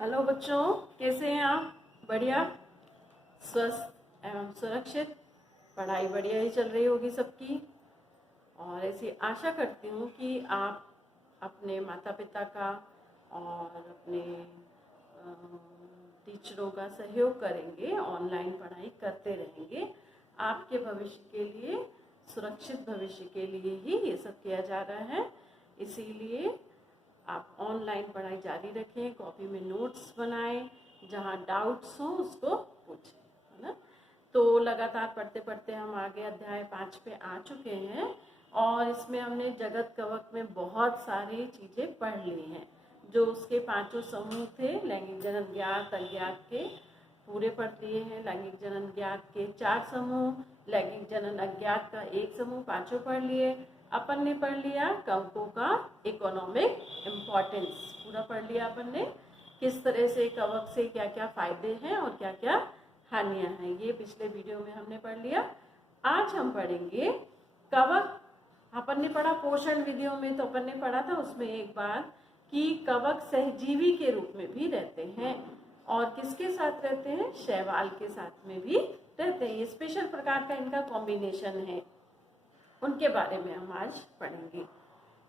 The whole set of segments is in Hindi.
हेलो बच्चों, कैसे हैं आप? बढ़िया, स्वस्थ एवं सुरक्षित। पढ़ाई बढ़िया ही चल रही होगी सबकी। और ऐसी आशा करती हूँ कि आप अपने माता पिता का और अपने टीचरों का सहयोग करेंगे, ऑनलाइन पढ़ाई करते रहेंगे। आपके भविष्य के लिए, सुरक्षित भविष्य के लिए ही ये सब किया जा रहा है। इसीलिए आप ऑनलाइन पढ़ाई जारी रखें, कॉपी में नोट्स बनाएं, जहाँ डाउट्स हो उसको पूछें, है ना। तो लगातार पढ़ते पढ़ते हम आगे अध्याय 5 पे आ चुके हैं और इसमें हमने जगत कवक में बहुत सारी चीज़ें पढ़ ली हैं। जो उसके 5 समूह थे, लैंगिक जनन ज्ञात अज्ञात के पूरे पढ़ लिए हैं। लैंगिक जनन ज्ञात के 4 समूह, लैंगिक जनन अज्ञात का 1 समूह, 5 पढ़ लिए। अपन ने पढ़ लिया कवकों का इकोनॉमिक इम्पोर्टेंस, पूरा पढ़ लिया अपन ने। किस तरह से कवक से क्या क्या फायदे हैं और क्या क्या हानियां हैं, ये पिछले वीडियो में हमने पढ़ लिया। आज हम पढ़ेंगे कवक। अपन ने पढ़ा पोषण विधियों में, तो अपन ने पढ़ा था उसमें एक बार कि कवक सहजीवी के रूप में भी रहते हैं और किसके साथ रहते हैं, शैवाल के साथ में भी रहते हैं। ये स्पेशल प्रकार का इनका कॉम्बिनेशन है, उनके बारे में हम आज पढ़ेंगे।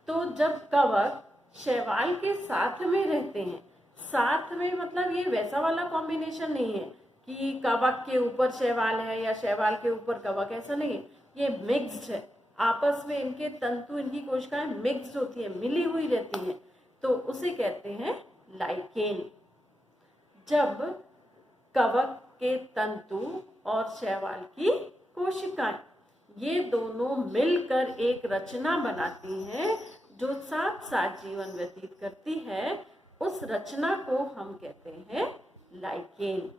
तो जब कवक शैवाल के साथ में रहते हैं, साथ में मतलब ये वैसा वाला कॉम्बिनेशन नहीं है कि कवक के ऊपर शैवाल है या शैवाल के ऊपर कवक, ऐसा नहीं है। ये मिक्स्ड है, आपस में इनके तंतु, इनकी कोशिकाएं मिक्स्ड होती है, मिली हुई रहती हैं, तो उसे कहते हैं लाइकेन। जब कवक के तंतु और शैवाल की कोशिकाएं ये दोनों मिलकर एक रचना बनाती हैं जो साथ साथ जीवन व्यतीत करती है, उस रचना को हम कहते हैं लाइकेन।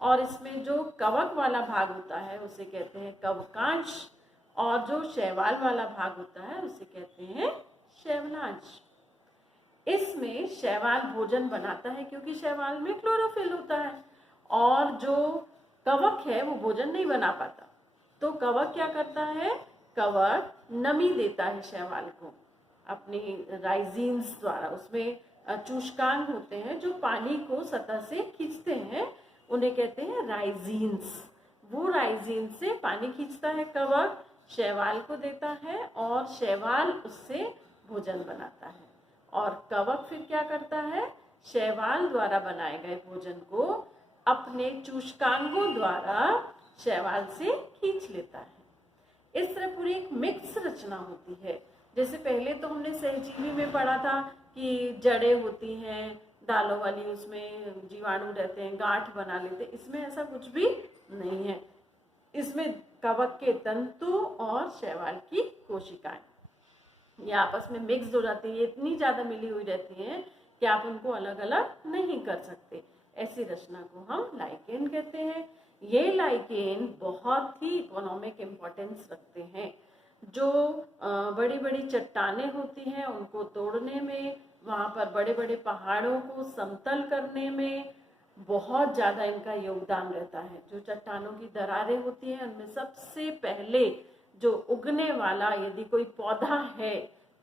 और इसमें जो कवक वाला भाग होता है उसे कहते हैं कवकांश और जो शैवाल वाला भाग होता है उसे कहते हैं शैवलांश। इसमें शैवाल भोजन बनाता है क्योंकि शैवाल में क्लोरोफिल होता है और जो कवक है वो भोजन नहीं बना पाता। तो कवक क्या करता है, कवक नमी देता है शैवाल को अपनी राइजीन्स द्वारा। उसमें चूष्कांग होते हैं जो पानी को सतह से खींचते हैं, उन्हें कहते हैं राइजीन्स। वो राइजीन से पानी खींचता है कवक, शैवाल को देता है और शैवाल उससे भोजन बनाता है। और कवक फिर क्या करता है, शैवाल द्वारा बनाए गए भोजन को अपने चूष्कांगों द्वारा शैवाल से खींच लेता है। इस तरह पूरी एक मिक्स रचना होती है। जैसे पहले तो हमने सहजीवी में पढ़ा था कि जड़ें होती हैं दालों वाली, उसमें जीवाणु रहते हैं, गांठ बना लेते हैं। इसमें ऐसा कुछ भी नहीं है। इसमें कवक के तंतु और शैवाल की कोशिकाएं ये आपस में मिक्स हो जाती है, इतनी ज्यादा मिली हुई रहती हैं कि आप उनको अलग अलग नहीं कर सकते। ऐसी रचना को हम लाइकेन कहते हैं। ये लाइकेन बहुत ही इकोनॉमिक इम्पोर्टेंस रखते हैं। जो बड़ी बड़ी चट्टानें होती हैं उनको तोड़ने में, वहाँ पर बड़े बड़े पहाड़ों को समतल करने में बहुत ज़्यादा इनका योगदान रहता है। जो चट्टानों की दरारें होती हैं उनमें सबसे पहले जो उगने वाला यदि कोई पौधा है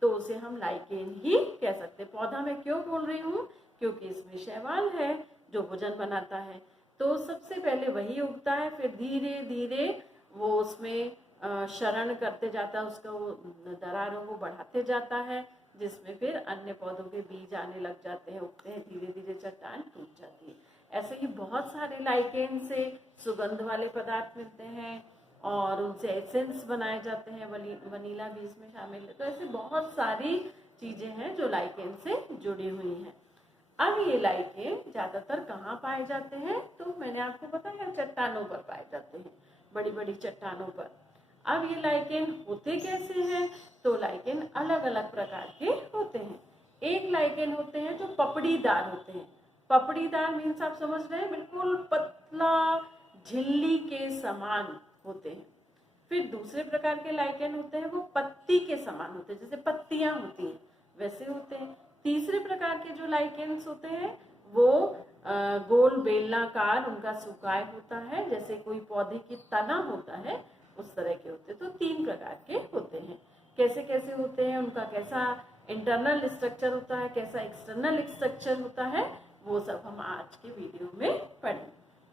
तो उसे हम लाइकेन ही कह सकते हैं। पौधा मैं क्यों बोल रही हूँ, क्योंकि इसमें शैवाल है जो भोजन बनाता है। तो सबसे पहले वही उगता है, फिर धीरे धीरे वो उसमें शरण करते जाता है, उसका वो दरारों को बढ़ाते जाता है, जिसमें फिर अन्य पौधों के बीज आने लग जाते हैं, उगते हैं, धीरे धीरे चट्टान टूट जाती है। ऐसे ही बहुत सारे लाइकेन से सुगंध वाले पदार्थ मिलते हैं और उनसे एसेंस बनाए जाते हैं, वनीला भी इसमें शामिल है। तो ऐसे बहुत सारी चीजें हैं जो लाइकेन से जुड़ी हुई हैं। अब ये लाइकेन ज्यादातर कहाँ पाए जाते हैं, तो मैंने आपको बताया चट्टानों पर पाए जाते हैं, बड़ी बड़ी चट्टानों पर। अब ये लाइकेन होते कैसे हैं, तो लाइकेन अलग अलग प्रकार के होते हैं। एक लाइकेन होते हैं जो पपड़ीदार होते हैं। पपड़ीदार मीन्स आप समझ रहे हैं, बिल्कुल पतला झिल्ली के समान होते हैं। फिर दूसरे प्रकार के लाइकेन होते हैं वो पत्ती के समान होते हैं, जैसे पत्तियां होती हैं वैसे होते हैं। तीसरे प्रकार के जो लाइकेन्स होते हैं वो गोल बेलनाकार उनका सुकाय होता है, जैसे कोई पौधे की तना होता है उस तरह के होते हैं। तो 3 प्रकार के होते हैं। कैसे कैसे होते हैं, उनका कैसा इंटरनल स्ट्रक्चर होता है, कैसा एक्सटर्नल स्ट्रक्चर होता है, वो सब हम आज के वीडियो में पढ़ेंगे।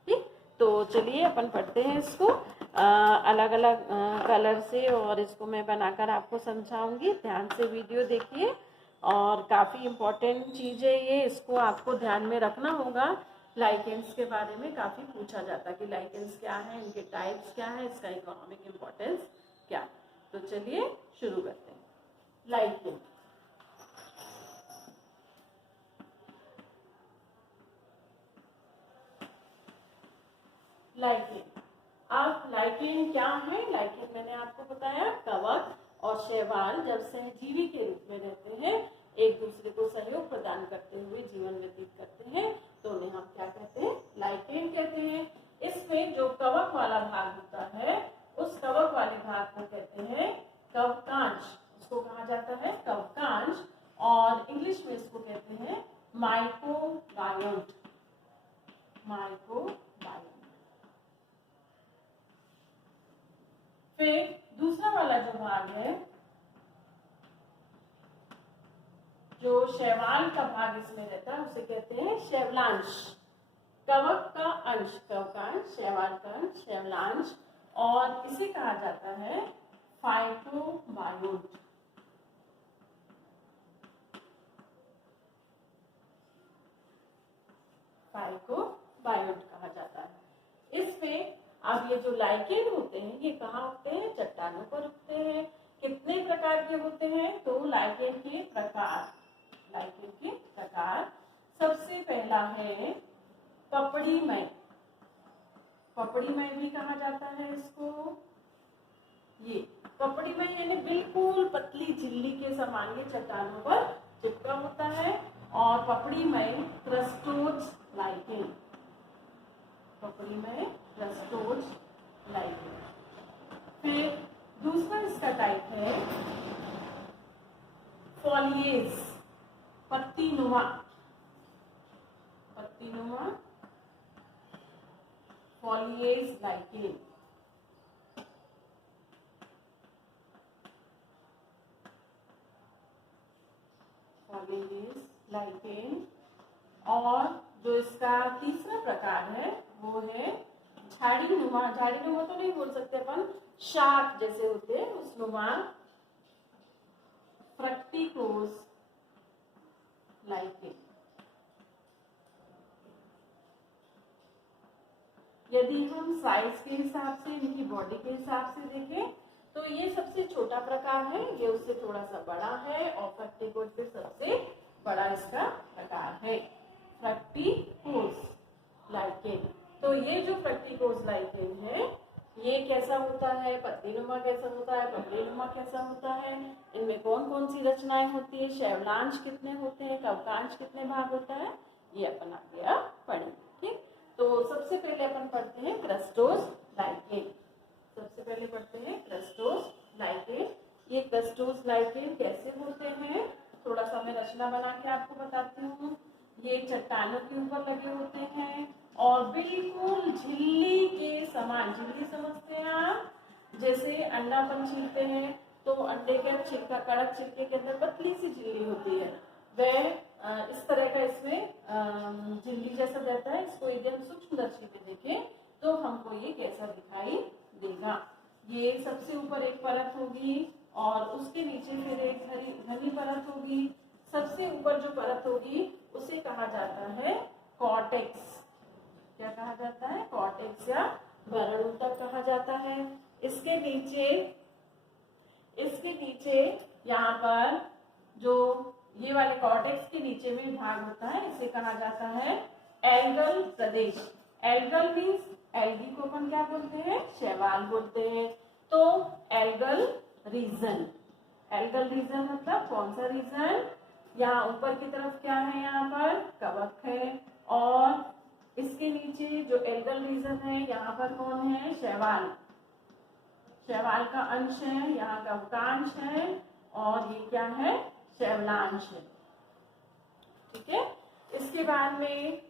ठीक, तो चलिए अपन पढ़ते हैं इसको अलग अलग कलर से, और इसको मैं बनाकर आपको समझाऊंगी। ध्यान से वीडियो देखिए, और काफ़ी इम्पोर्टेंट चीज़ है ये, इसको आपको ध्यान में रखना होगा। लाइकेंस के बारे में काफ़ी पूछा जाता है कि लाइकेंस क्या है, इनके टाइप्स क्या है, इसका इकोनॉमिक इम्पोर्टेंस क्या है। तो चलिए शुरू करते हैं। लाइकेन, लाइकेन, अब लाइकेन क्या है? लाइकेन मैंने आपको बताया, कवक और शैवाल जब सहजीवी के रूप में रहते हैं, एक दूसरे को सहयोग प्रदान करते हुए जीवन व्यतीत करते हैं, तो उन्हें हम क्या कहते हैं? लाइकेन कहते हैं। इसमें जो कवक वाला भाग होता है, उस कवक वाले भाग को कहते हैं कवकांश। उसको कहा जाता है कवकांश, और इंग्लिश में इसको कहते हैं माइक्रोबायोट। माइक्रोबायोट। फिर दूसरा वाला जो भाग है, जो शैवाल का भाग इसमें रहता है, उसे कहते हैं शैवलांश। कवक का अंश कवकांश, शैवाल का अंश शैवलांश, और इसे कहा जाता है फाइटोबायोट। फाइटोबायोट कहा जाता है। इसमें अब ये जो लाइकेन होते हैं, ये कहाँ उगते हैं? चट्टानों पर उगते हैं। कितने प्रकार के होते हैं? तो लाइकेन के प्रकार, लाइकेन के प्रकार, सबसे पहला है पपड़ीमय। पपड़ीमय भी कहा जाता है इसको। ये पपड़ीमय यानी बिल्कुल पतली झिल्ली के समान ये चट्टानों पर चिपका होता है, और पपड़ीमय क्रस्टोज लाइकेन। पपड़ीमय क्रस्टोज लाइकेन। फिर दूसरा इसका टाइप है फॉलिएज, पत्तीनुमा। पत्तीनुमा फॉलिएज लाइकेन। Foliage lichen. और जो इसका तीसरा प्रकार है वो है झाड़ीनुमा। झाड़ीनुमा तो नहीं बोल सकते अपन, शार्क जैसे होते हैं उस नुमा, फ्रक्टिकोज लाइकेन। यदि हम साइज के हिसाब से, इनकी बॉडी के हिसाब से देखें, तो ये सबसे छोटा प्रकार है, ये उससे थोड़ा सा बड़ा है, और फ्रक्टिकोज से सबसे बड़ा इसका प्रकार है फ्रक्टिकोज लाइकेन। तो ये जो फ्रक्टिकोज लाइकेन है, ये कैसा होता है? पत्तीनुमा कैसा होता है? पपड़ीनुमा कैसा होता है? इनमें कौन कौन सी रचनाएं होती है? शैवलांश कितने होते हैं? कवकांश कितने भाग होता है? ये अपन आगे पढ़ेंगे। ठीक, तो सबसे पहले अपन पढ़ते हैं क्रस्टोज लाइकेन। सबसे पहले पढ़ते हैं क्रस्टोज लाइकेन। ये क्रस्टोज लाइकेन कैसे होते हैं, थोड़ा सा मैं रचना बना के आपको बताती हूँ। ये चट्टानों के ऊपर लगे होते हैं, और बिल्कुल झिल्ली के समान, झिल्ली समझते हैं आप? जैसे अंडा अपन छीलते हैं तो अंडे का छिलका, कड़क छिलके के अंदर पतली सी झिल्ली होती है, वह इस तरह का इसमें झिल्ली जैसा रहता है। इसको यदि हम सूक्ष्मदर्शी पे देखें तो हमको ये कैसा दिखाई देगा। ये सबसे ऊपर एक परत होगी, और उसके नीचे फिर एक घनी परत होगी। सबसे ऊपर जो परत होगी उसे कहा जाता है कॉर्टेक्स। क्या कहा जाता है? कॉर्टेक्स, या भरणऊतक कहा जाता है। इसके नीचे यहाँ पर जो ये वाले कॉर्टेक्स के नीचे में भाग होता है, इसे कहा जाता है एल्गल प्रदेश। एल्गल मीन्स, एल्गी को अपन क्या बोलते हैं? शैवाल बोलते हैं। तो एल्गल रीजन, एल्गल रीजन मतलब कौन सा रीजन? यहाँ ऊपर की तरफ क्या है? यहाँ पर कवक है, और इसके नीचे जो एल्गल रीजन है, यहाँ पर कौन है? शैवाल। शैवाल का अंश है, यहाँ कवकांश है, और ये क्या है? शैवलांश है। ठीक है, इसके बाद में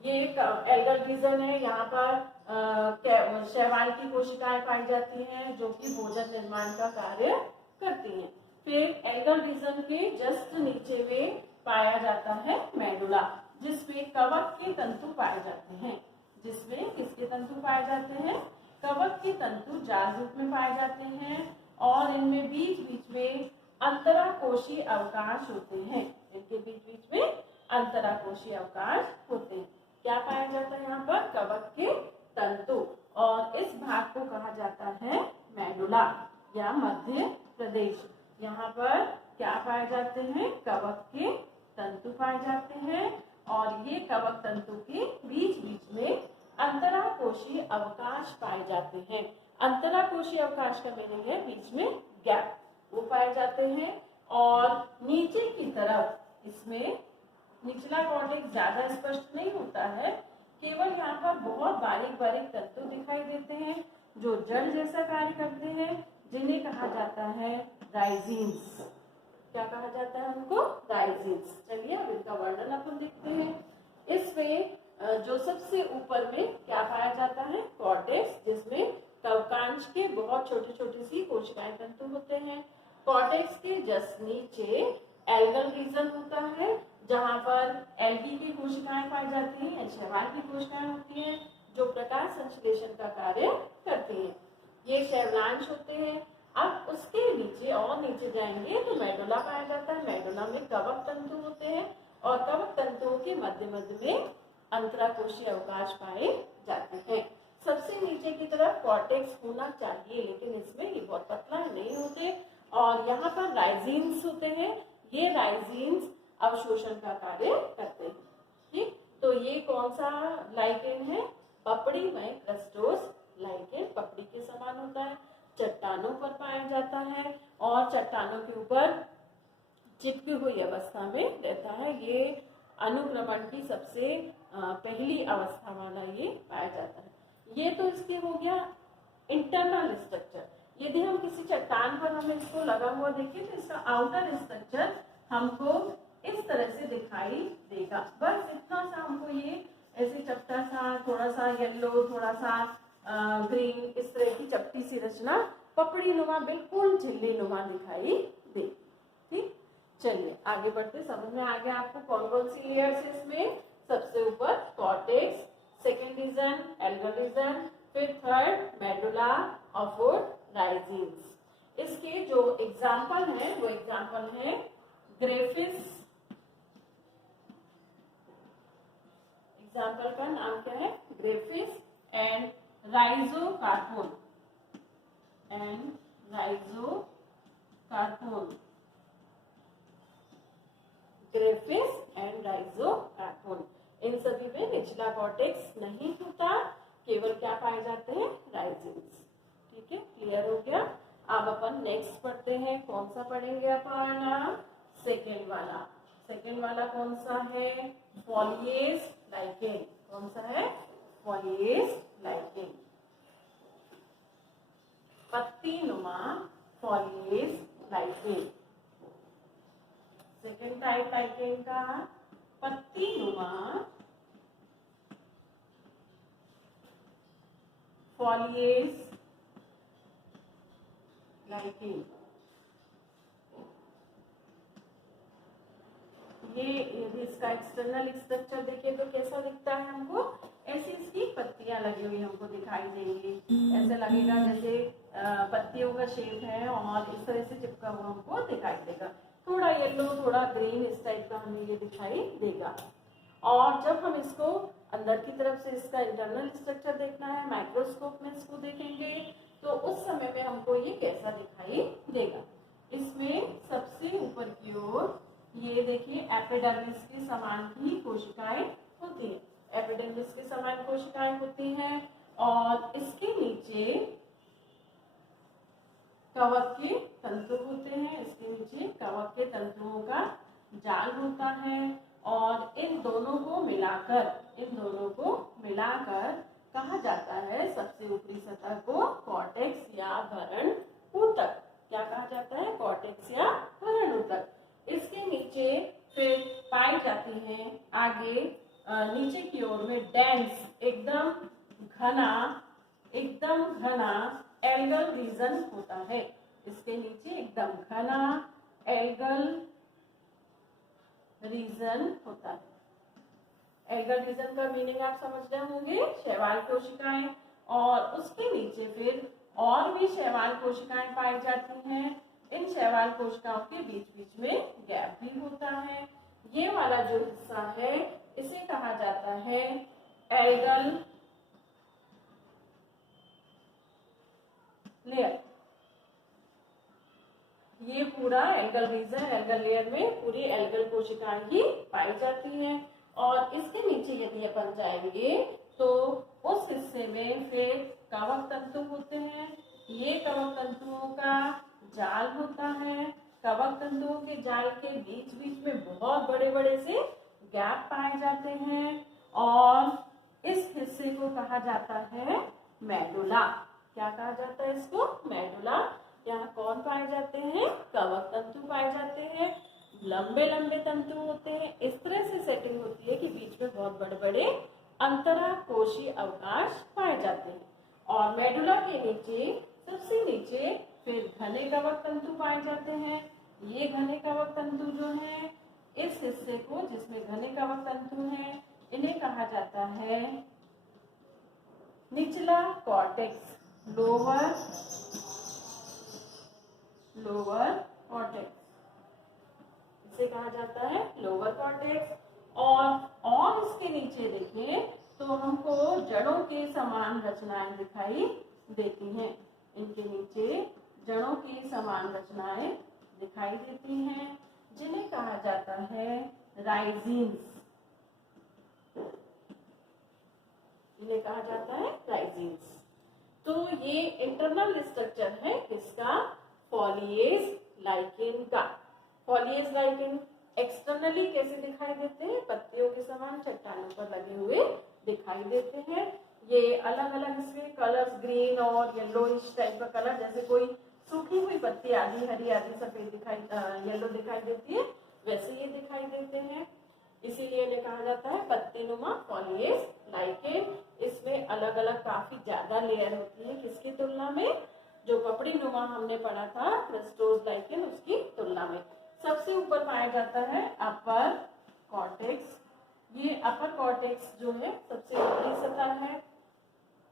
ये एल्गल रीजन है, यहाँ पर शैवाल की कोशिकाएं पाई जाती हैं जो कि भोजन निर्माण का कार्य करती हैं। फिर एल्गल रीजन के जस्ट नीचे में पाया जाता है मेडुला। जिसमें कवक के तंतु पाए जाते हैं। जिसमें किसके तंतु पाए जाते हैं? कवक के तंतु जाल रूप में पाए जाते हैं और इनमें बीच बीच में अंतराकोशीय अवकाश होते हैं। इनके बीच बीच में अंतराकोशीय अवकाश होते हैं। क्या पाया जाता है यहाँ पर? कवक के तंतु। और इस भाग को कहा जाता है मेडुला या मध्य प्रदेश। यहाँ पर क्या पाए जाते हैं? कवक के तंतु पाए जाते हैं और ये कवक तंतु के बीच बीच में अंतराकोशीय अवकाश पाए जाते हैं। अंतराकोशीय अवकाश का मीनिंग है बीच में गैप, वो पाए जाते हैं। और नीचे की तरफ इसमें निचला कॉर्टेक्स ज्यादा स्पष्ट नहीं होता है, केवल यहाँ पर बहुत बारीक बारीक तंतु दिखाई देते हैं जो जड़ जैसा कार्य करते हैं, जिन्हें कहा जाता है राइजिन्स। क्या कहा जाता है उनको? राइजिन्स। चलिए अब इनका वर्णन अपन देखते हैं। इसमें जो सबसे ऊपर में क्या पाया जाता है? कॉर्टेक्स, जिसमें कवकांश के बहुत छोटे छोटे सी कोशिकाएं तंतु होते हैं। कॉर्टेक्स के जस्ट नीचे एल्गल रीजन होता है, जहां पर एल्गी की कोशिकाएं पाई जाती हैं, शैवाल की कोशिकाएं होती हैं जो प्रकाश संश्लेषण का कार्य करती हैं। ये शैवलांश होते हैं। अब उसके नीचे और नीचे जाएंगे तो मेडुला पाया जाता है। मेडुला में कवक तंतु होते हैं और कवक तंतुओं के मध्य मध्य में अंतराकोशीय अवकाश पाए जाते हैं। सबसे नीचे की तरफ कॉर्टेक्स होना चाहिए, लेकिन इसमें ये बहुत पतला नहीं होते और यहाँ पर राइजिन्स होते हैं। ये राइजिन्स अवशोषण का कार्य करते हैं। ठीक, तो ये कौन सा लाइकेन है? पपड़ीमय क्रस्टोस लाइकेन। पपड़ी के समान होता है, चट्टानों पर पाया जाता है और चट्टानों के ऊपर चिपकी हुई अवस्था में रहता है। ये अनुक्रमण की सबसे पहली अवस्था वाला ये पाया जाता है। ये तो इसके हो गया इंटरनल स्ट्रक्चर। यदि हम किसी चट्टान पर हमें इसको लगा हुआ देखें तो इसका आउटर स्ट्रक्चर हमको इस तरह से दिखाई देगा। बस इतना सा हमको ये ऐसे चपटा सा, थोड़ा सा येलो, थोड़ा सा ग्रीन, इस तरह की चपटी सी रचना पपड़ी नुमा, बिल्कुल झिल्ली नुमा दिखाई दे। ठीक, चलिए आगे बढ़ते। समझ में आ गया आपको कौन कौन सी लेयर्स है इसमें? सबसे ऊपर cortex, second region algal region, फिर थर्ड मेडुला और फोर्थ राइजिन्स। इसके जो एग्जाम्पल है वो एग्जाम्पल है ग्रेफिस। एग्जाम्पल का नाम क्या है? ग्रेफिस एंड राइजोकार्पोन। ग्रेफिस एंड राइजोकार्पोन। इन सभी में निचला कॉर्टेक्स नहीं होता, केवल क्या पाए जाते हैं? राइजिन्स। ठीक है, क्लियर हो गया। अब अपन नेक्स्ट पढ़ते हैं। कौन सा पढ़ेंगे अपन? सेकेंड वाला। सेकेंड वाला कौन सा है? Foliage lichen. कौन सा है? Foliage lichen. पत्ती नुमा foliage lichen. Second type lichen का पत्ती नुमा फॉलिएज लाइकेन। ये यदि इसका एक्सटर्नल स्ट्रक्चर देखें तो कैसा दिखता है हमको? ऐसी इसकी पत्तियां लगी हुई हमको दिखाई देंगी। ऐसे लगेगा जैसे पत्तियों का शेप है और इस तरह से चिपका हुआ हमको दिखाई देगा। थोड़ा येलो, थोड़ा ग्रीन, इस टाइप का हमें ये दिखाई देगा। और जब हम इसको अंदर की तरफ से इसका इंटरनल स्ट्रक्चर देखना है, माइक्रोस्कोप में इसको देखेंगे तो उस समय में हमको ये कैसा दिखाई देगा। इसमें सबसे ऊपर की ओर ये देखिए एपिडर्मिस के समान की कोशिकाएं होती हैं। एपिडर्मिस के समान कोशिकाएं होती हैं और इसके नीचे कवक के तंतु होते हैं। इसके नीचे कवक के तंतुओं का जाल होता है और इन दोनों को मिलाकर कहा जाता है सबसे ऊपरी सतह को कॉर्टेक्स या भरण ऊतक। क्या कहा जाता है? कॉर्टेक्स या भरण ऊतक। इसके नीचे फिर पाई जाती हैं आगे नीचे की ओर में डेंस, एकदम घना एल्गल रीजन होता है। इसके नीचे एकदम घना एल्गल रीजन होता है। एल्गल रीजन का मीनिंग आप समझ रहे होंगे, शैवाल कोशिकाएं, और उसके नीचे फिर और भी शैवाल कोशिकाएं पाई जाती हैं। इन शैवाल कोशिकाओं के बीच बीच में गैप भी होता है। ये वाला जो हिस्सा है इसे कहा जाता है एल्गल लेयर। ये पूरा एल्गल रीजन, एल्गल लेयर में पूरी एल्गल कोशिकाएं ही पाई जाती हैं। और इसके नीचे यदि अपन जाएंगे तो उस हिस्से में फिर कवक तंतु होते हैं। ये कवक तंतुओं का जाल होता है। कवक तंतुओं के जाल के बीच बीच में बहुत बड़े बड़े से गैप पाए जाते हैं और इस हिस्से को कहा जाता है मेडुला। क्या कहा जाता है इसको? मेडुला। यहाँ कौन पाए जाते हैं? कवक तंतु पाए जाते हैं। लंबे लंबे तंतु होते हैं। इस तरह से सेटिंग होती है कि बीच में बहुत बड़े बड़े अंतराकोशीय अवकाश पाए जाते हैं। और मेडुला के नीचे, सबसे नीचे फिर घने कवक तंतु पाए जाते हैं। ये घने कवक तंतु जो हैं, इस हिस्से को जिसमें घने कवक तंतु हैं, इन्हें कहा जाता है निचला कॉर्टेक्स, लोअर कॉर्टेक्स, इसे कहा जाता है लोअर कॉर्टेक्स। और इसके नीचे देखें तो हमको जड़ों के समान रचनाएं दिखाई देती हैं। इनके नीचे जड़ों की समान रचनाएं दिखाई देती हैं जिन्हें कहा जाता है राइजिन्स। इन्हें कहा जाता है राइजिन्स। तो ये इंटरनल स्ट्रक्चर है किसका? फॉलिएज लाइकेन का। फॉलिएज लाइकेन एक्सटर्नली कैसे दिखाई देते हैं? पत्तियों के समान चट्टानों पर लगे हुए दिखाई देते हैं। ये अलग अलग इसमें कलर्स, ग्रीन और येलोइश टाइप का कलर, जैसे कोई सूखी हुई पत्ती आधी हरी आधी सफेद दिखाई येलो दिखाई देती है, वैसे ये दिखाई देते हैं। इसीलिए इन्हें कहा जाता है पत्तीनुमा फॉलिएज लाइकेन। इसमें अलग अलग काफी ज्यादा लेयर होती है किसकी तुलना में? जो पपड़ी नुमा हमने पढ़ा था क्रिस्टोज लाइकेन, उसकी तुलना में। सबसे ऊपर पाया जाता है अपर कॉर्टेक्स। ये अपर कॉर्टेक्स जो है सबसे ऊपरी सतह है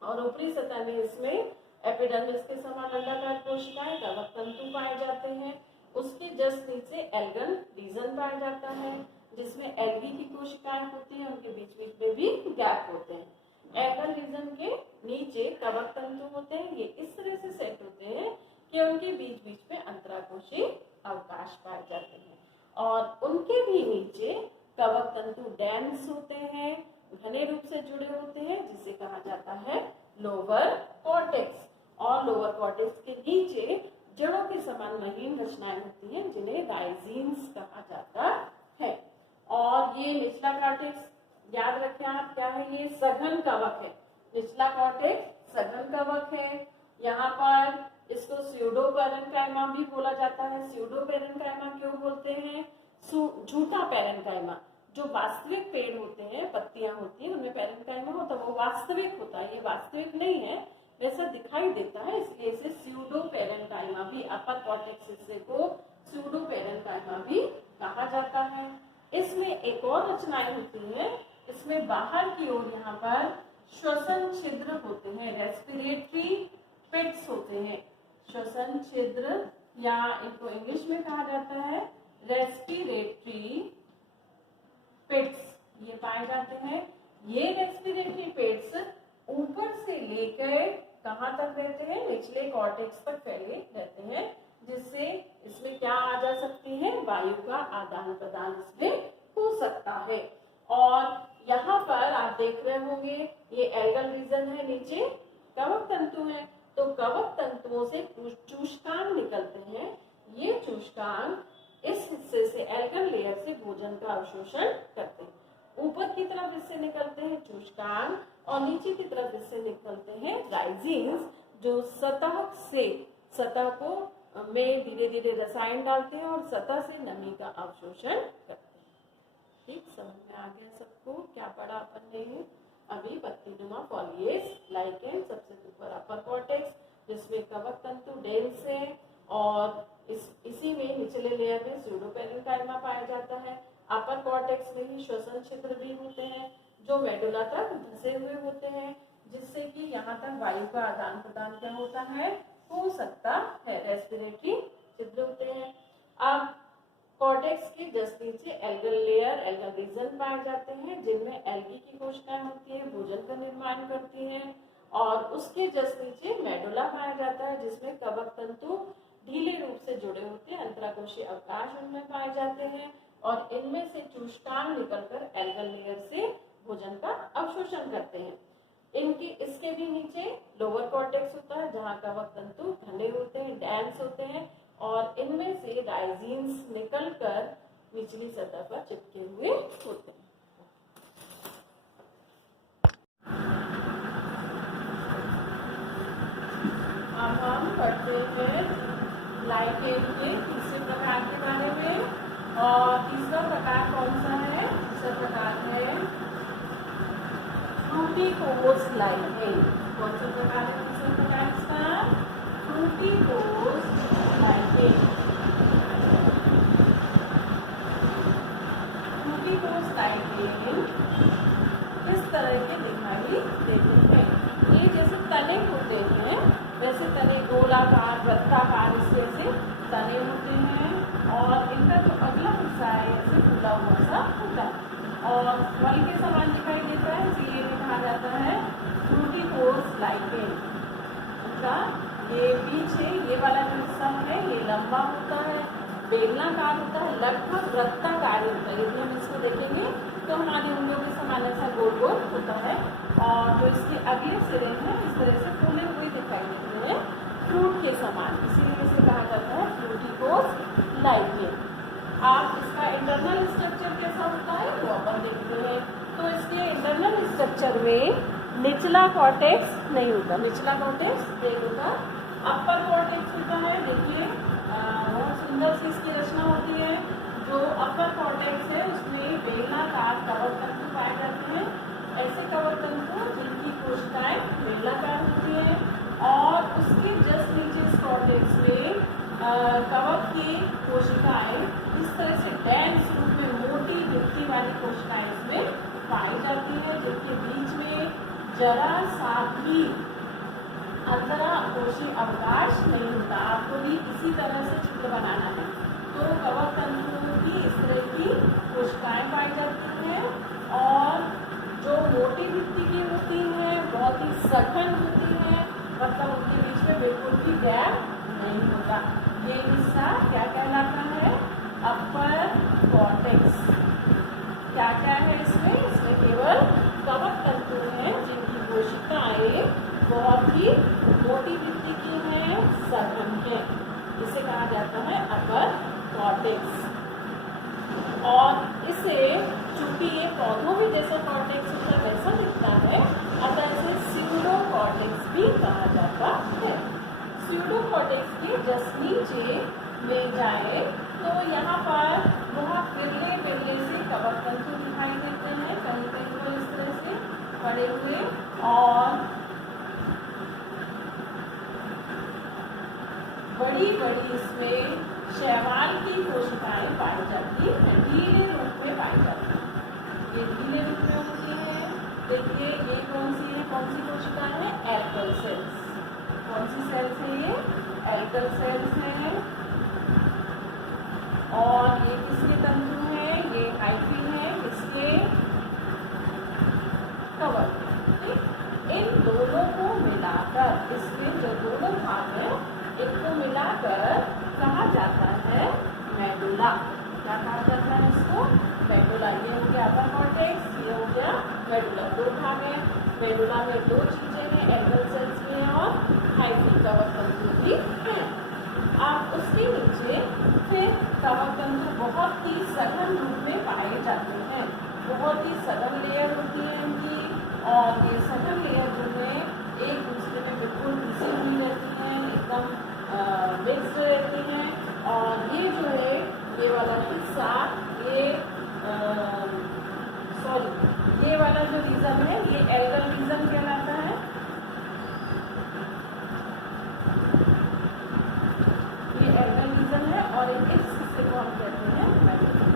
और ऊपरी सतह में इसमें एपिडर्मिस के समान अंडाकार कोशिकाएं, कवक तंतु पाए जाते हैं। उसके जस्ट नीचे एल्गल रीजन पाया जाता है जिसमें एल्गी की कोशिकाएं होती हैं, उनके बीच बीच में भी गैप होते हैं। एल्गल रीजन के नीचे कवक तंतु होते हैं। ये इस तरह से सेट होते हैं कि उनके बीच बीच में अंतराकोशीय अवकाश पाए जाते हैं और उनके भी नीचे कवक तंतु डेंस होते हैं, घने रूप से जुड़े होते हैं, जिसे कहा जाता है लोअर कॉर्टेक्स। और लोअर कॉर्टेक्स के नीचे जड़ों के समान महीन रचनाएं होती हैं जिन्हें राइजिन्स कहा जाता है। और ये निचला कॉर्टेक्स याद रखें आप, क्या है? ये सघन कवक है। निचला कॉर्टेक्स सघन कवक है। यहाँ पर इसको स्यूडो पैरेन्काइमा भी बोला जाता है। स्यूडो पैरेन्काइमा क्यों बोलते हैं? झूठा पैरेन्काइमा। जो वास्तविक पेड़ होते हैं, पत्तियां होती हैं, उनमें पैरेन्काइमा होता है, वो वास्तविक होता है। ये वास्तविक नहीं है, वैसा दिखाई देता है, इसलिए इसे स्यूडो पैरेन्काइमा भी, अपर कॉर्टेक्स हिस्से को स्यूडो पैरेन्काइमा भी कहा जाता है। इसमें एक और रचनाएं होती है। इसमें बाहर की ओर यहाँ पर श्वसन छिद्र होते हैं, रेस्पिरेटरी पिट्स होते हैं। श्वसन छिद्र या इनको इंग्लिश में कहा जाता है रेस्पिरेटरी पिट्स, ये पाए जाते हैं। ये रेस्पिरेटरी पिट्स ऊपर से लेकर कहाँ तक रहते हैं? निचले कॉर्टेक्स तक फैले रहते हैं, जिससे इसमें क्या आ जा सकती है? वायु का आदान प्रदान इसमें हो सकता है। और यहाँ पर आप देख रहे होंगे ये एल्गल रीजन है, नीचे कवक तंतु है, तो कवक तंतुओं से चूष्कांग निकलते हैं। ये चूष्कांग इस हिस्से से, एल्गल लेयर से भोजन का अवशोषण करते हैं। ऊपर की तरफ इससे निकलते हैं चूष्कांग और नीचे की तरफ इससे निकलते हैं राइजिन्स, जो सतह को में धीरे धीरे रसायन डालते हैं और सतह से नमी का अवशोषण करते हैं। ठीक, समझ में आ गया सबको? क्या पढ़ा अपन ने अभी? पत्तीनुमा फॉलिएज लाइकेन, सबसे ऊपर अपर कॉर्टेक्स जिसमें कवक तंतु डेंस है और इसी में निचले लेयर में स्यूडो पैरेन्काइमा पाया जाता है। अपर कॉर्टेक्स में ही श्वसन छिद्र भी होते हैं जो मेडुला तक धंसे हुए होते हैं, जिससे कि यहाँ तक वायु का आदान प्रदान क्या होता है, हो सकता है। रेस्पिरेटरी छिद्र होते हैं। अब कॉर्टेक्स के जस्ट नीचे एल्गल लेयर, एल्गल रीजन पाए जाते हैं, जिनमें एल्गी की कोशिकाएं होती हैं, भोजन का निर्माण करती हैं। और उसके जस्ट नीचे मेडुला पाया जाता है, जिसमें कवक तंतु ढीले रूप से जुड़े होते हैं, अंतराकोशीय अवकाश उनमें पाए जाते हैं और इनमें से चूष्टांग निकलकर एल्गल लेयर से भोजन का अवशोषण करते हैं। इसके भी नीचे लोअर कॉर्टेक्स होता है, जहाँ कवक तंतु घने होते हैं, डेंस होते हैं और इनमें से राइजीन्स निकलकर निचली सतह पर चिपके हुए होते हैं। अब हम पढ़ते हैं लाइकेन के तीसरे प्रकार के बारे में। और तीसरा प्रकार कौन सा है? तीसरा प्रकार है फ्रूटिकोज लाइकेन। कौन सा प्रकार है तीसरा प्रकार इसका? फ्रूटिकोज लाइकेन। फ्रूटिकोज लाइकेन किस तरह के दिखाई देते हैं? ये जैसे तने होते हैं, वैसे तने गोलाकार, वृत्ताकार इस जैसे तने होते हैं और इनका जो अगला हिस्सा है ऐसे फूला हुआ सा होता है और फल के समान दिखाई देता है, इसीलिए कहा जाता है फ्रूटिकोज लाइकेन। इनका ये पीछे ये वाला जो हिस्सा है ये लंबा होता है, बेलनाकार होता है, लगभग वृत्ताकार होता है। यदि हम इसको देखेंगे तो हमारी उंगलियों के समान ऐसा गोल गोल होता है और जो इसके अगले सिरे हैं इस तरह से फूले हुए दिखाई देते हैं, फ्रूट के समान, इसीलिए इसे कहा जाता है फ्रूटिकोज लाइकेन। आप इसका इंटरनल स्ट्रक्चर कैसा होता है वो अपन देखते हैं। तो इसके इंटरनल स्ट्रक्चर में निचला कॉर्टेक्स नहीं होता, निचला कॉर्टेक्स नहीं होता, अपर कॉर्टेक्स होता है। देखिए बहुत सुंदर सी इसकी रचना होती है। जो अपर कॉर्टेक्स है उसमें बेलनाकार कवक तंतु पाए जाते हैं, ऐसे कवक तंतु जिनकी कोशिकाएं बेलनाकार होती हैं और उसके जस्ट नीचे इस कॉर्टेक्स में कवक की कोशिकाएं इस तरह से डेंस रूप में मोटी भित्ति वाली कोशिकाएं इसमें पाई जाती है, जिनके बीच में जरा सा भी अंतराकोशीय अवकाश नहीं होता। आपको भी इसी तरह से चित्र बनाना है। तो कवक तंतुओं की इस तरह की कोशिकाएं पाई जाती हैं और जो मोटी भित्ति की होती हैं बहुत ही सघन होती हैं, मतलब उनके बीच में बिल्कुल भी गैप नहीं होता। ये हिस्सा क्या कहलाता है? अपर कॉर्टेक्स। क्या क्या है इसमें? इसमें केवल कवक तंतु हैं जिनकी कोशिकाएं बहुत ही मोटी भित्ति की हैं, सघन है, इसे कहा जाता है अपर कॉर्टेक्स। और इसे चूंकि ये पौधों में जैसा कॉर्टेक्स होता है वैसा दिखता है, अतः इसे स्यूडो कॉर्टेक्स भी कहा जाता है। स्यूडो कॉर्टेक्स के जस्ट नीचे में जाए तो यहाँ पर बहुत विरले विरले से कवक तंतु दिखाई देते हैं, कहीं कहीं वो इस तरह से पड़े हुए और बड़ी बड़ी इसमें शैवाल की कोशिकाएं पाई जाती हैं, ढीले रूप में पाई जाती हैं। ये ढीले रूप में होती है। देखिए ये कौन सी कोशिका है? Algal cells. कौन सी सेल्स है ये? एल्गल सेल्स हैं। और ये किसके तंतु हैं? ये हाइफी है, किसके? कवक। इन दोनों को मिलाकर इसमें जो दोनों भाग हैं इनको मिलाकर कहा जाता है मेडुला। क्या कहा जाता है इसको? मेडुला। ये हो गया अपर कॉर्टेक्स, ये हो गया मेडुला। दो भाग है। मेडुला में दो चीजें हैं, एल्गल सेल्स भी हैं और हाइफी कवक तंतु भी हैं। आप उसके नीचे फिर कवक तंतु बहुत ही सघन रूप में पाए जाते हैं, बहुत ही सघन लेयर होती है इनकी और ये सघन लेयर जो है एक दूसरे में बिल्कुल घुसी हुई रहती हैं, एकदम मिक्स्ड रहती हैं। और ये जो है ये वाला हिस्सा ये वाला जो रीजन है ये एल्गल रीजन कहलाता है। ये एल्गल रीजन है और इस हिस्से को हम कहते हैं मेडुला।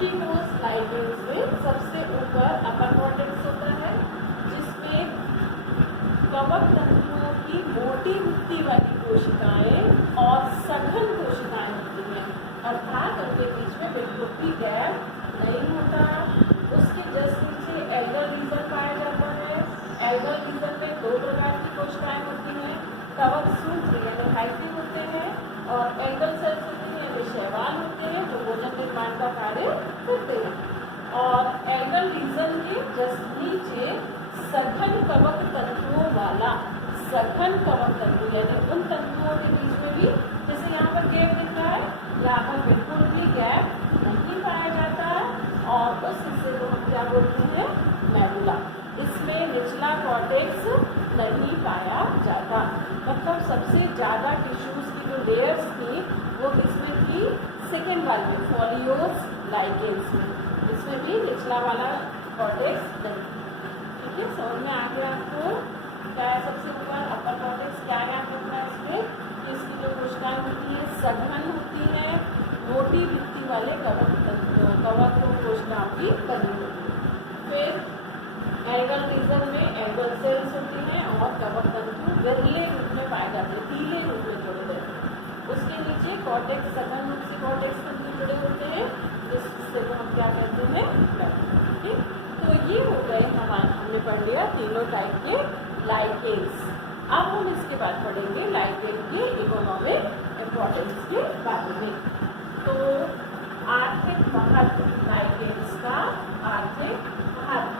मोटी ठोस लाइगेंड्स में सबसे ऊपर अपर कॉर्टेक्स होता है, जिसमें कवक तंतुओं की मोटी भित्ति वाली कोशिकाएं और सघन कोशिकाएं होती हैं, अर्थात उनके बीच में बिल्कुल भी गैप नहीं होता। उसके जस्ट नीचे एल्गर रीजन पाया जाता है। एल्गर रीजन में दो प्रकार की कोशिकाएं होती हैं, कवक सूत्र यानी हाइफी होते हैं और एंगल सेल्स होते हैं यानी शैवाल होते हैं, जो भोजन निर्माण का कार्य करते हैं। और एल्गर रीजन के जस्ट नीचे सघन कवक तंतुओं वाला, सघन कवक तंतु यानी उन तंतुओं के बीच में भी, जैसे यहाँ पर गैप दिख रहा है, यहाँ पर बिल्कुल भी गैप नहीं पाया जाता और उस हिस्से को हम क्या बोलते हैं, मेडुला। इसमें निचला कॉर्टेक्स नहीं पाया जाता। मतलब सबसे ज़्यादा टिश्यूज की जो लेयर्स थी वो किसमें थी, सेकेंड वाले में, फोलियोस लाइगेंस में। इसमें भी निचला वाला कॉर्टेक्स नहीं। ठीक है, समझ में आ गया आपको क्या है सबसे ऊपर अपर कॉर्टेक्स, क्या याद रखना है इसमें कि इसकी जो कोशिकाएं होती हैं सघन होती हैं, मोटी भित्ति वाले कवक कोशिकाओं की बनी होती है। फिर एल्गल रीजन में एल्गल सेल्स होती हैं और कवक तंतु विरले रूप में पाए जाते हैं, पीले रूप में जुड़े रहते हैं। उसके नीचे कॉर्टेक्स, सघन रूप से कॉर्टेक्स तंतु जुड़े होते हैं, जिससे हम क्या कहते हैं, ठीक है। तो ये हो गए हमने पढ़ लिया तीनों टाइप के लाइगेंड्स। अब हम इसके बाद पढ़ेंगे लाइगेंड के इकोनॉमिक इम्पोर्टेंस के बारे में। तो आर्थिक महत्व, लाइगेंड्स का आर्थिक महत्व,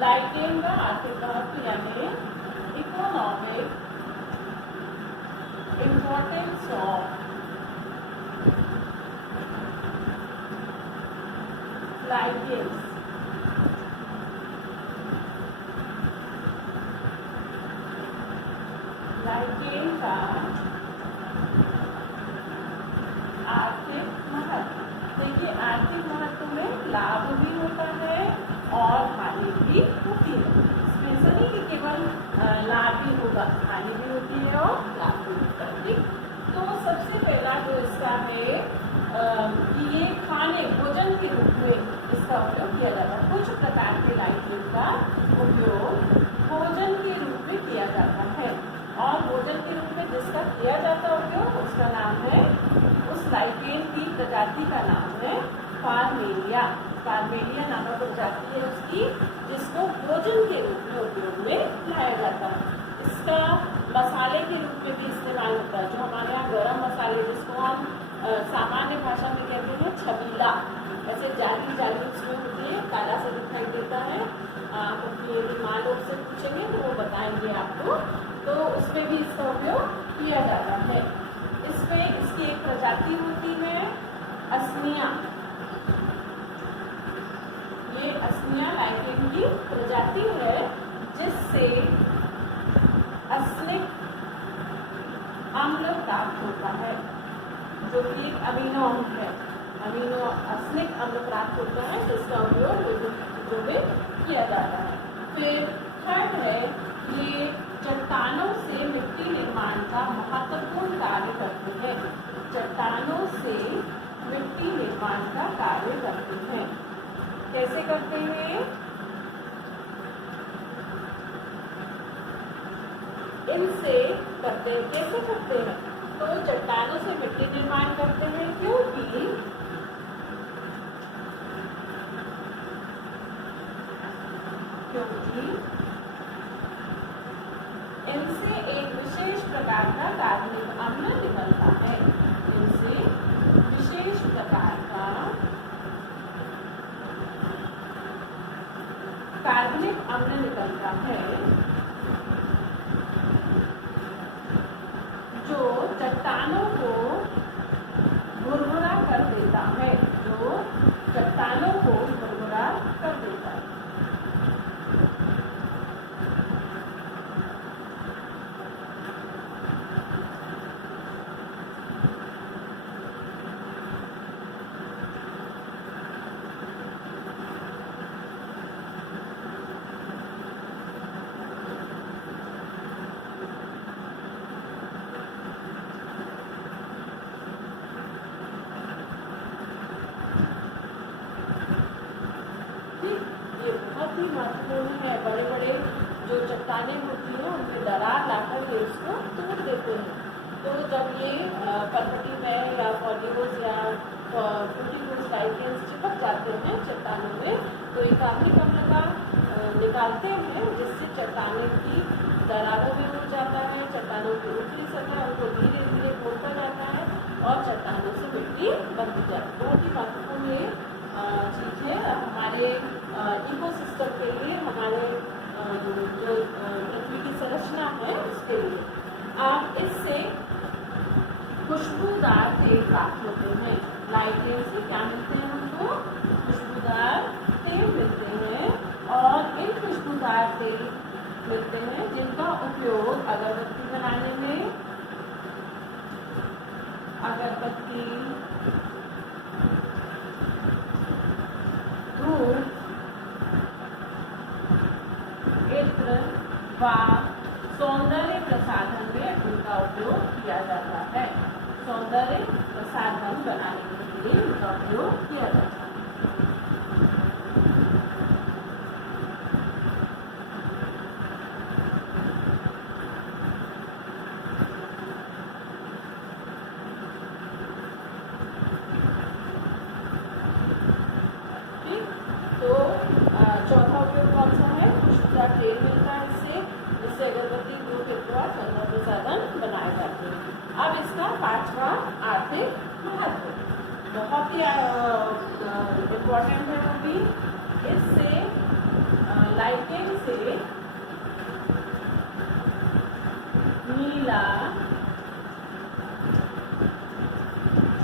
लाइगेंड का आर्थिक महत्व यानी economic importance of ligands. Ligand का आर्थिक महत्व, देखिए आर्थिक महत्व में लाभ भी होता है और हानि भी होती है। ऐसा नहीं कि केवल लाभ ही होगा, हानि भी होती है और लाभ भी होता है। तो सबसे पहला जो इसका है कि ये खाने, भोजन के रूप में इसका उपयोग किया जाता है। कुछ प्रकार के लाइगेंड का उपयोग भोजन के रूप में किया जाता है और भोजन के रूप में जिसका किया जाता है उपयोग, उसका नाम है, उस लाइगेंड की प्रजाति का नाम है पार्मेलिया। पार्मेलिया नामक प्रजाति है उसकी, जिसको भोजन के रूप में उपयोग में लाया जाता है। इसका मसाले के रूप में भी इस्तेमाल होता है, जो हमारे यहाँ गरम मसाले, जिसको हम सामान्य भाषा में कहते हैं छबीला, ऐसे जाली जाली उसमें होती है, काला से दिखाई देता है। आप अपनी माँ लोग से पूछेंगे तो वो बताएंगे आपको। तो उसमें भी इसका उपयोग किया जाता है। इसमें इसकी एक प्रजाति होती है असनिया। ये असनिया लाइगेंड की प्रजाति है, जिससे असनिक अम्ल प्राप्त होता है, जो कि एक अमीनो अम्ल है। अमीनो असनिक अम्ल प्राप्त होता है, जिसका उपयोग विभिन्न चीजों में किया जाता है। फिर थर्ड है, ये चट्टानों से मिट्टी निर्माण का महत्वपूर्ण कार्य करते हैं। चट्टानों से मिट्टी निर्माण का कार्य करते हैं। कैसे करते हैं? इनसे करते हैं। कैसे करते हैं? तो चट्टानों से मिट्टी निर्माण करते हैं, क्योंकि इनसे एक विशेष प्रकार का कार्बनिक अम्ल निकलता है। इनसे विशेष प्रकार का कार्बनिक अम्ल निकलता है, जो चट्टानों को भुरभुरा कर देता है, जो चट्टानों को भुरभुरा कर देता है। बहुत ही महत्वपूर्ण है। बड़े बड़े जो चट्टानें होती हैं उनके दरार लाकर के उसको तोड़ देते हैं। तो जब ये पर्वतीय में या पॉलीगोस या फ्रूटिगोस लाइकेंस चिपक जाते हैं चट्टानों में, तो ये कार्बनिक अम्ल का निकालते हैं, जिससे चट्टानों की दरारों में उड़ जाता है, चट्टानों की ऊपरी सतह उनको धीरे धीरे खोलता जाता है और चट्टानों से मिट्टी बनती जाती है। बहुत ही महत्वपूर्ण ये चीज़ है हमारे इकोसिस्टम के लिए, हमारे जो पृथ्वी की संरचना है उसके लिए। आप इससे खुशबूदार तेल प्राप्त होते हैं। लाइकेन से क्या मिलते हैं हमको? खुशबूदार तेल मिलते हैं, और इन खुशबूदार तेल मिलते हैं जिनका उपयोग अगरबत्ती बनाने में, अगरबत्ती, धूप, इत्र व सौंदर्य प्रसाधन में उनका उपयोग किया जाता है। सौंदर्य प्रसाधन बनाने के लिए उनका उपयोग किया जाता है। चौथा उपयोग कौन सा है? खुशबूदार तेल मिलता है इससे अगरबत्ती, धूप, इत्र सौंदर्य प्रसाधन बनाए जाते हैं। अब इसका पांचवा आर्थिक महत्व बहुत ही इम्पोर्टेंट है वो भी। इससे लाइकेन से नीला,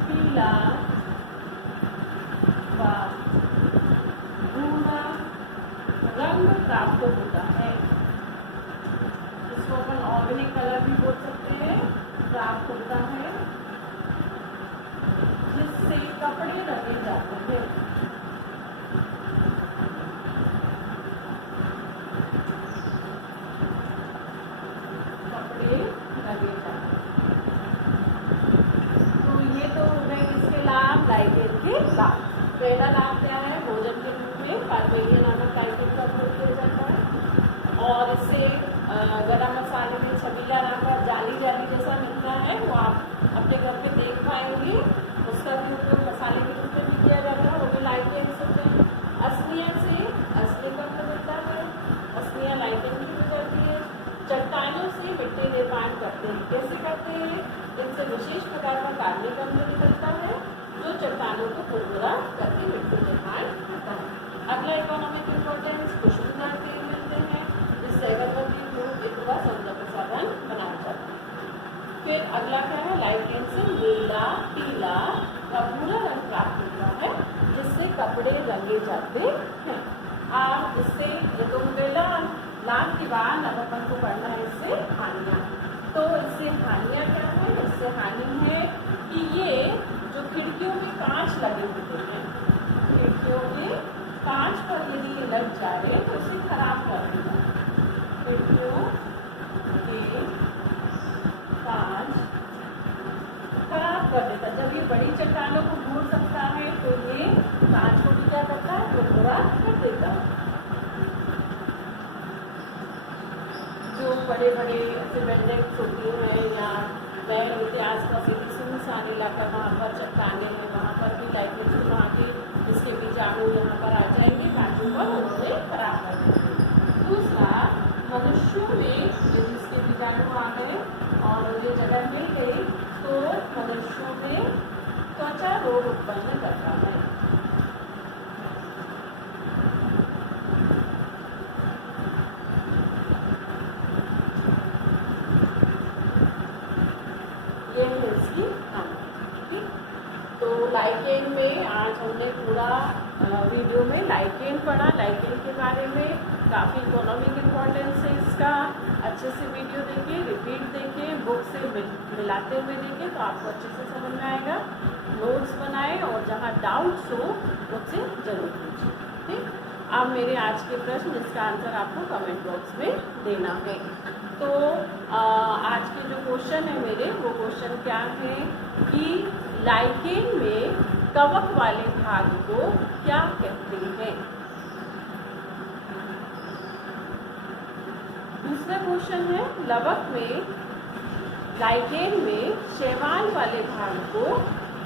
पीला व रंग प्राप्त होता है। इसको अपन ऑर्गेनिक कलर भी बोल सकते हैं, प्राप्त होता है, जिससे कपड़े रंगे जाते हैं। कपड़े रंगे जाते हैं। तो ये तो हो गए इसके लाभ, लाइकेन के लाभ। पहला लाभ क्या है? भोजन के रूप में पारवेलिया नामक लाइकेन का उपयोग किया जाता है, और इससे गरम मसाले में छबीला रंग का जाली जाली जैसा मिलता है, वो आप अपने घर पे देख पाएंगे। उसका भी उपयोग मसाले के रूप में भी किया जाता है, वो भी लाइकेन से होते हैं। असलिया से असली का मिलता है, असलिया लाइकेन की भी करती है। चट्टानों से मिट्टी निर्माण करते हैं। कैसे करते हैं? इनसे विशेष प्रकार का कार्बनिक अम्ल निकलता है जो चट्टानों को खुरदुरा करके मिट्टी निर्माण करता है। अगला इकोनॉमिक इम्पोर्टेंस, खुशबूदार तेल मिलते हैं जिससे अगरबत्ती, धूप, इत्र सौंदर्य प्रसाधन बनाया जाता है। फिर अगला क्या है? लाइकेन से नीला, पीला व भूरा रंग प्राप्त होता है जिससे कपड़े रंगे जाते हैं। आप इससे ये तो मिला लाभ के बाद अब अपन को पढ़ना है इससे हानियाँ। तो इससे हानियाँ क्या है? इससे हानि है कि ये जो खिड़कियों में कांच लगे होते हैं, खिड़कियों के कांच पर यदि लग जाए तो उसे खराब कर देगा। खिड़कियों के कांच खराब कर देता। जब ये बड़ी चट्टानों को घूर सकता है तो ये कांच को भी क्या करता है? तो पूरा कर देता है। जो बड़े बड़े ऐसे बिल्डिंग्स होती हैं या वह इतिहास का सुनसान इलाका, वहाँ पर चट्टाने हैं, वहाँ पर भी लाइकेन से वहाँ की इसके बीजाणु यहाँ पर आ जाएंगे, कांचों पर उन्होंने खराब कर दिया। दूसरा, मनुष्यों में यदि इसके बीजाणु आ गए और ये जगह मिल गई तो मनुष्यों में त्वचा रोग उत्पन्न करता है। ये है इसकी हानि। तो लाइकेन में आज हमने पूरा वीडियो में लाइकेन पढ़ा। लाइकेन के बारे में काफ़ी इकोनॉमिक इम्पोर्टेंस है इसका। अच्छे से वीडियो देखें, रिपीट देखें, बुक से मिलाते हुए देखें तो आपको अच्छे से समझ में आएगा। नोट्स बनाएं और जहाँ डाउट्स हो मुझसे जरूर पूछिए। ठीक, अब मेरे आज के प्रश्न, इसका आंसर आपको कमेंट बॉक्स में देना है। तो आज के जो क्वेश्चन है मेरे, वो क्वेश्चन क्या है कि लाइकेन में कवक वाले भाग को क्या कहते हैं? दूसरा क्वेश्चन है, लवक में लाइगेन में शैवाल वाले भाग को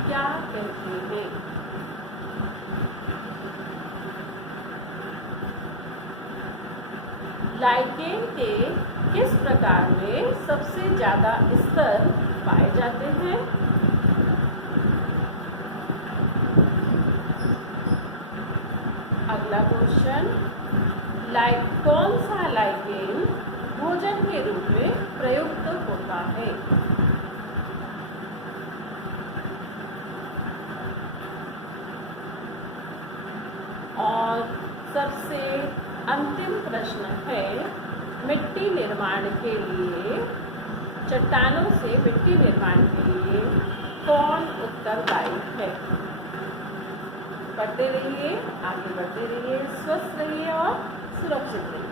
क्या कहते हैं? लाइगेन के किस प्रकार में सबसे ज्यादा स्तर पाए जाते हैं? अगला क्वेश्चन, कौन सा लाइगेन भोजन के रूप में प्रयुक्त होता है? और सबसे अंतिम प्रश्न है, मिट्टी निर्माण के लिए, चट्टानों से मिट्टी निर्माण के लिए कौन उत्तरदायी है? पढ़ते रहिए, आगे बढ़ते रहिए, स्वस्थ रहिए और सुरक्षित रहिए।